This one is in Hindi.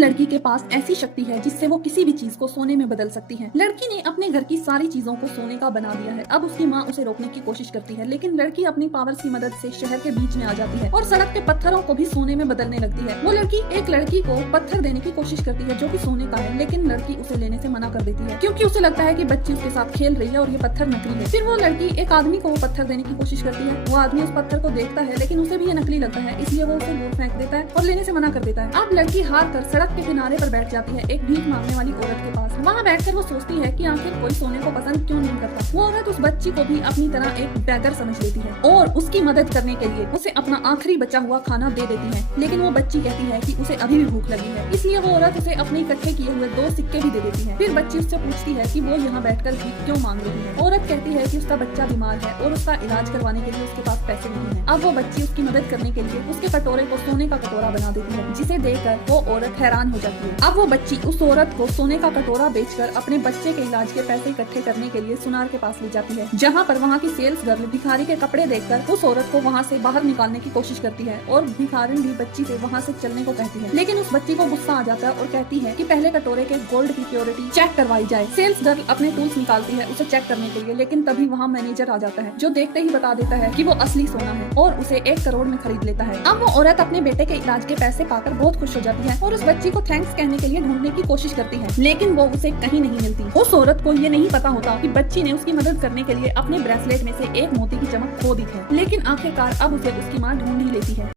लड़की के पास ऐसी शक्ति है जिससे वो किसी भी चीज को सोने में बदल सकती है। लड़की ने अपने घर की सारी चीजों को सोने का बना दिया है। अब उसकी माँ उसे रोकने की कोशिश करती है, लेकिन लड़की अपनी पावर्स की मदद से शहर के बीच में आ जाती है और सड़क के पत्थरों को भी सोने में बदलने लगती है। वो लड़की एक लड़की को पत्थर देने की कोशिश करती है जो कि सोने का है, लेकिन लड़की उसे लेने से मना कर देती है क्योंकि उसे लगता है कि बच्ची उसके साथ खेल रही है और ये पत्थर नकली है। फिर वो लड़की एक आदमी को वो पत्थर देने की कोशिश करती है। वो आदमी उस पत्थर को देखता है, लेकिन उसे भी ये नकली लगता है, इसलिए वो उसे दूर फेंक देता है और लेने से मना कर देता है। अब लड़की हार कर सड़क के किनारे पर बैठ जाती है एक भीख मांगने वाली औरत के पास। वहाँ बैठकर वो सोचती है कि आखिर कोई सोने को पसंद क्यों नहीं करता। वो औरत उस बच्ची को भी अपनी तरह एक बैगर समझ लेती है और उसकी मदद करने के लिए उसे अपना आखिरी बचा हुआ खाना दे देती है, लेकिन वो बच्ची कहती है कि उसे अभी भी भूख लगी है, इसलिए वो औरत उसे अपने इकट्ठे किए हुए 2 सिक्के भी दे देती है। फिर बच्ची उससे पूछती है कि वो यहाँ बैठकर भीख क्यों मांग रही है। औरत कहती है कि उसका बच्चा बीमार है और उसका इलाज करवाने के लिए उसके पास पैसे नहीं है। अब वो बच्ची उसकी मदद करने के लिए उसके कटोरे को सोने का कटोरा बना देती है, जिसे देखकर वो औरत हैरान हो जाती है। अब वो बच्ची उस औरत को सोने का कटोरा बेचकर अपने बच्चे के इलाज के पैसे इकट्ठे करने के लिए सुनार के पास ले जाती है, जहाँ पर वहाँ की सेल्स गर्ल भिखारी के कपड़े देखकर उस औरत को वहाँ से बाहर निकालने की कोशिश करती है और भिखारिन भी बच्ची से वहाँ से चलने को कहती है, लेकिन उस बच्ची को गुस्सा आ जाता है और कहती है कि पहले कटोरे के गोल्ड की प्योरिटी चेक करवाई जाए। सेल्स गर्ल अपने टूल्स निकालती है उसे चेक करने के लिए, लेकिन तभी वहाँ मैनेजर आ जाता है जो देखते ही बता देता है कि वो असली सोना है और उसे 1 करोड़ में खरीद लेता है। अब वो औरत अपने बेटे के इलाज के पैसे पाकर बहुत खुश हो जाती है और उस बच्ची को थैंक्स कहने के लिए ढूंढने की कोशिश करती है, लेकिन वो उसे कहीं नहीं मिलती। उस औरत को ये नहीं पता होता कि बच्ची ने उसकी मदद करने के लिए अपने ब्रेसलेट में से एक मोती की चमक खो दी है, लेकिन आखिरकार अब उसे उसकी माँ ढूंढ ही लेती है।